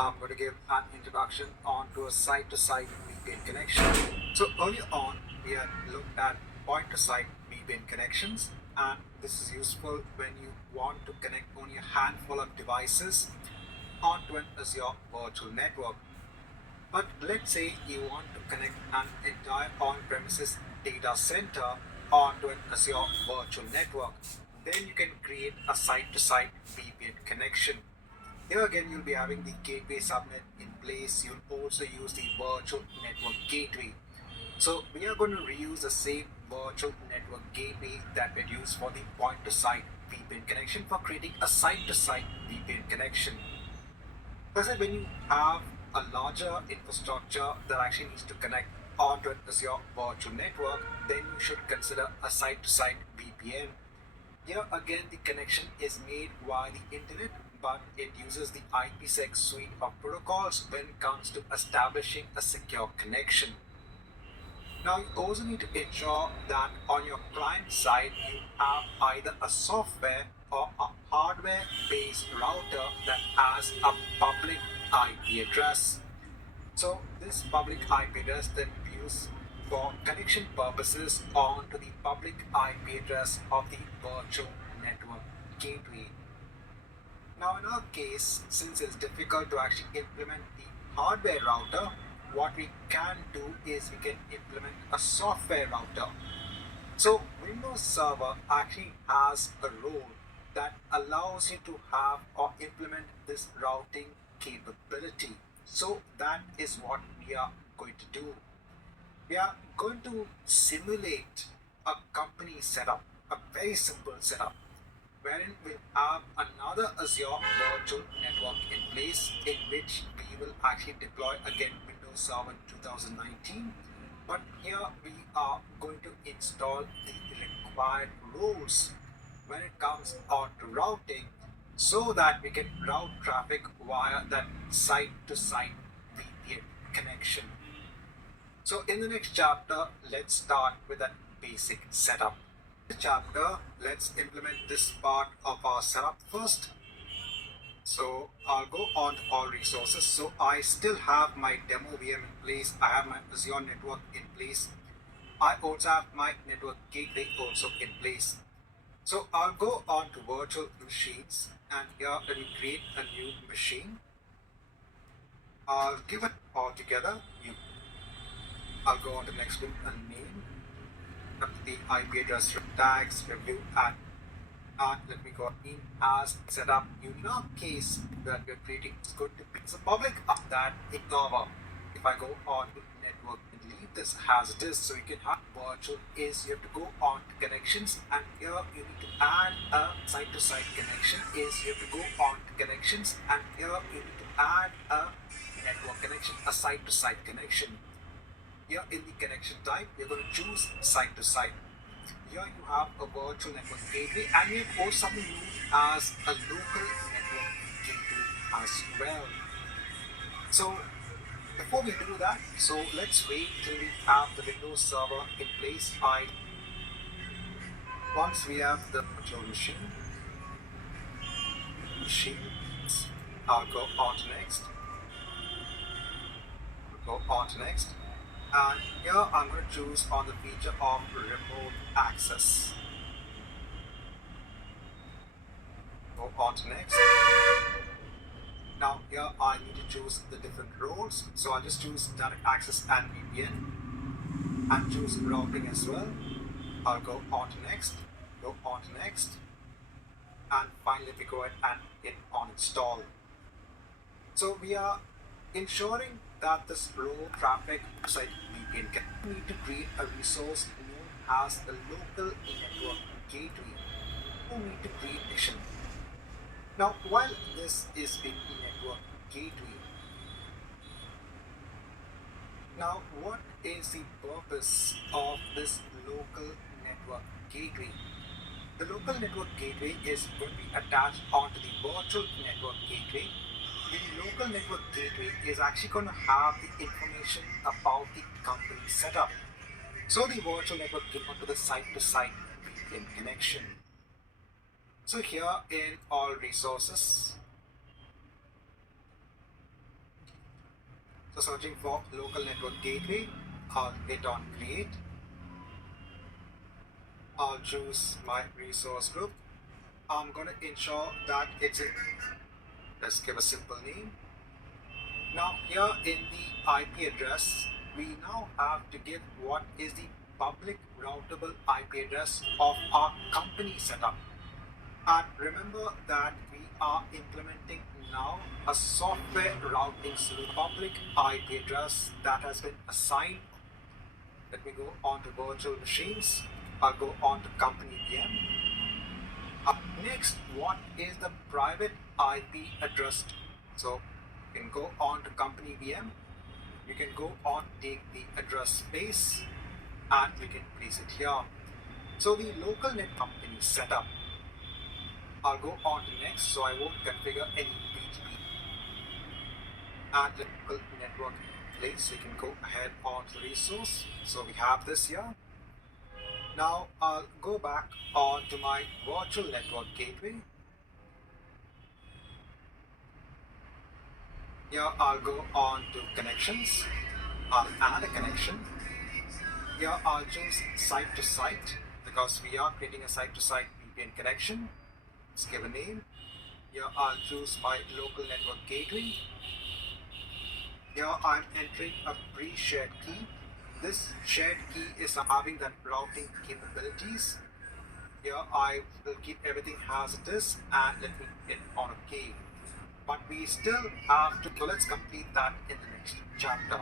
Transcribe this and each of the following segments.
I'm going to give an introduction onto a site-to-site VPN connection. So earlier on, we had looked at point-to-site VPN connections, and this is useful when you want to connect only a handful of devices onto an Azure virtual network. But let's say you want to connect an entire on-premises data center onto an Azure virtual network. Then you can create a site-to-site VPN connection. Here again, you'll be having the gateway subnet in place. You'll also use the virtual network gateway. So we are going to reuse the same virtual network gateway that we used for the point-to-site VPN connection for creating a site-to-site VPN connection. Because when you have a larger infrastructure that actually needs to connect onto an Azure virtual network, then you should consider a site-to-site VPN. Here again, the connection is made via the internet, but it uses the IPsec suite of protocols when it comes to establishing a secure connection. Now, you also need to ensure that on your client side, you have either a software or a hardware-based router that has a public IP address. So this public IP address then views for connection purposes onto the public IP address of the virtual network gateway. Now in our case, since it's difficult to actually implement the hardware router, what we can do is we can implement a software router. So Windows Server actually has a role that allows you to have or implement this routing capability. So that is what we are going to do. We are going to simulate a company setup, a very simple setup, wherein we'll have another Azure virtual network in place in which we will actually deploy again Windows Server 2019. But here we are going to install the required roles when it comes on to routing so that we can route traffic via that site-to-site VPN connection. So in the next chapter, let's start with that basic setup. In the chapter, let's implement this part of our setup first. So I'll go on to all resources. So I still have my demo VM in place. I have my Azure network in place. I also have my network gateway also in place. So I'll go on to virtual machines, and here let me create a new machine. I'll give it all together. I'll go on to the next one, a name, the IP address, tags, review, and let me go in as setup. In our case that we're creating is going to be the public of that ignore. If I go on to network and leave this as it is, so you can have virtual is you have to go on to connections, and here you need to add a site-to-site connection is you have to go on to connections, and here you need to add a network connection, a site-to-site connection. Here in the connection type, you're going to choose site-to-site. Here you have a virtual network gateway, and you have also something known as a local network gateway as well. So before we do that, so let's wait till we have the Windows Server in place. Once we have the virtual machine, I'll go on to next. And here I'm going to choose on the feature of remote access. Go on to next. Now here I need to choose the different roles. So I'll just choose direct access and VPN and choose routing as well. I'll go on to next, and finally we go ahead and hit on install. So we are ensuring that this low traffic site VPN we need to create a resource known as the local network gateway. We need to create connection. Now while this is the network gateway, now what is the purpose of this local network gateway? The local network gateway is going to be attached onto the virtual network gateway. The local network gateway is actually going to have the information about the company setup. So the virtual network gives onto the site-to-site VPN connection. So here in all resources, after searching for local network gateway, I'll hit on create. I'll choose my resource group. I'm going to ensure that it's a, let's give a simple name. Now here in the IP address, we now have to give what is the public routable IP address of our company setup. And remember that we are implementing now a software routing solution, public IP address that has been assigned. Let me go on to virtual machines. I'll go on to company VM. Next, what is the private IP address? So you can go on to company VM. You can go on, take the address space, and we can place it here. So the local net company setup, I'll go on to next, so I won't configure any BGP and local network place. So you can go ahead on to the resource. So we have this here. Now I'll go back on to my virtual network gateway. Here I'll go on to connections. I'll add a connection. Here I'll choose site to site because we are creating a site to site VPN connection. Let's give a name. Here I'll choose my local network gateway. Here I'm entering a pre-shared key. This shared key is having that routing capabilities. Here I will keep everything as it is and let me hit on OK. But we still have to, so let's complete that in the next chapter.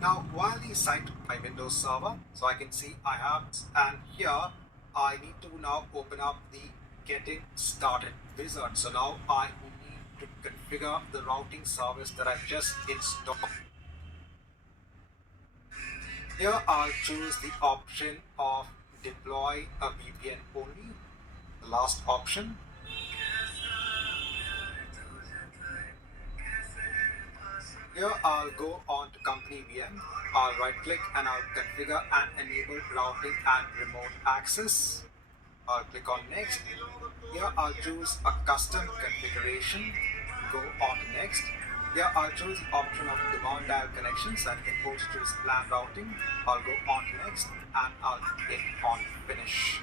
Now while the site my Windows server, so I can see I have, and here I need to now open up the getting started wizard. So now I need to configure the routing service that I've just installed. Here I'll choose the option of deploy a VPN only, the last option. Here I'll go on to company VM. I'll right click and I'll configure and enable routing and remote access. I'll click on next. Here I'll choose a custom configuration. Go on to next. Here I'll choose the option of demand dial connections and import choose LAN routing. I'll go on to next and I'll hit on finish.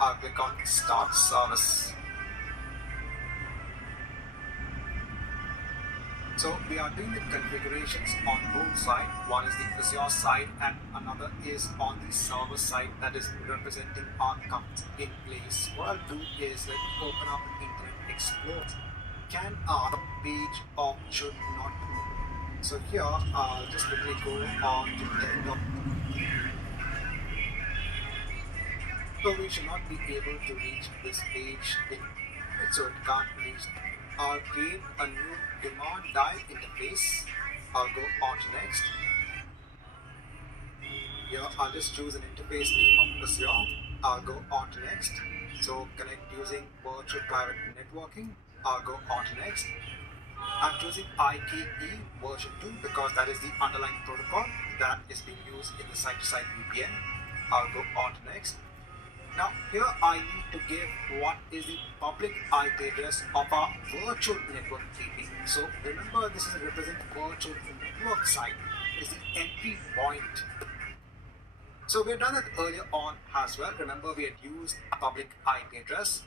I'll click on start service. So we are doing the configurations on both sides. One is the Azure side and another is on the server side that is representing our accounts in place. What I'll do is let me open up Internet Explorer. Can our page of should not move? So here I'll just quickly go on to desktop. So we should not be able to reach this page so it can't reach. I'll create a new demand dial interface. I'll go on to next. Here I'll just choose an interface name of Azure. I'll go on to next. So connect using virtual private networking. I'll go on to next. I'm choosing IKE version 2 because that is the underlying protocol that is being used in the site-to-site VPN. I'll go on to next. Now here I need to give what is the public IP address of our virtual network gateway. So remember this is a represent virtual network site is the entry point. So we have done that earlier on as well. Remember we had used a public IP address.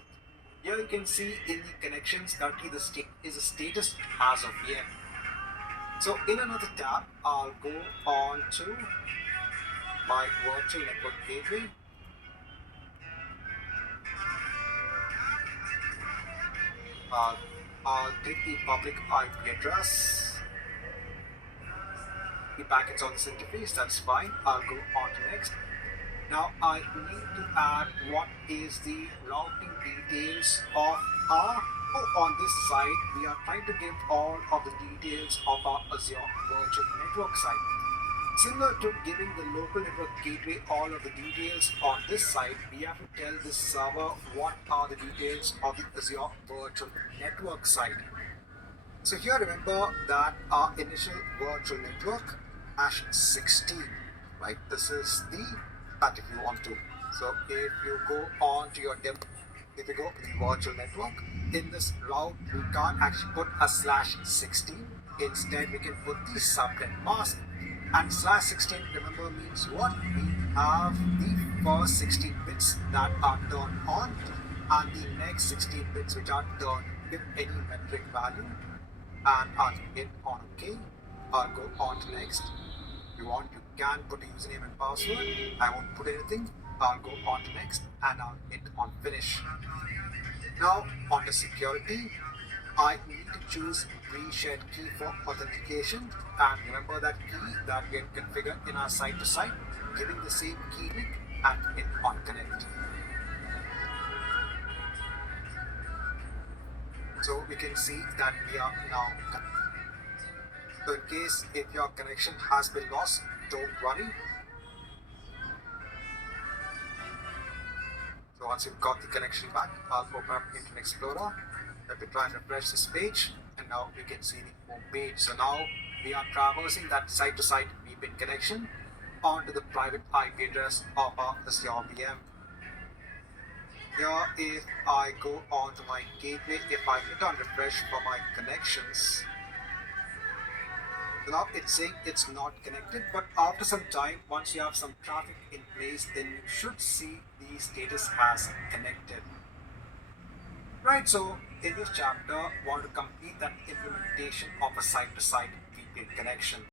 Here you can see in the connections currently the state is a status as of yet. So in another tab I'll go on to my virtual network gateway. I'll take the public IP address, the packets on this interface, that's fine. I'll go on to next. Now I need to add what is the routing details of our, on this side we are trying to give all of the details of our Azure virtual network site. Similar to giving the local network gateway all of the details on this side, we have to tell this server what are the details of the Azure virtual network site. So here remember that our initial virtual network hash 16, right? This is the that if you want to. So if you go on to your if we go to the virtual network, in this route we can't actually put a /16. Instead, we can put the subnet mask. And /16, remember, means what? We have the first 16 bits that are turned on and the next 16 bits which are turned with any metric value. And I'll hit on OK. I'll go on to next. If you want, you can put a username and password. I won't put anything. I'll go on to next and I'll hit on finish. Now on to security. I need to choose pre-shared key for authentication, and remember that key that we can configure in our site to site, giving the same key link and hit on connect. So we can see that we are now connected. So in case if your connection has been lost, don't worry. So once you've got the connection back, I'll open up Internet Explorer. Let me try and refresh this page, and now we can see the home page. So now we are traversing that site-to-site VPN connection onto the private IP address of our Azure VM. Here, if I go on to my gateway, if I hit on refresh for my connections, so now it's saying it's not connected, but after some time, once you have some traffic in place, then you should see the status as connected. Right, so in this chapter, we want to complete that implementation of a site-to-site VPN connection.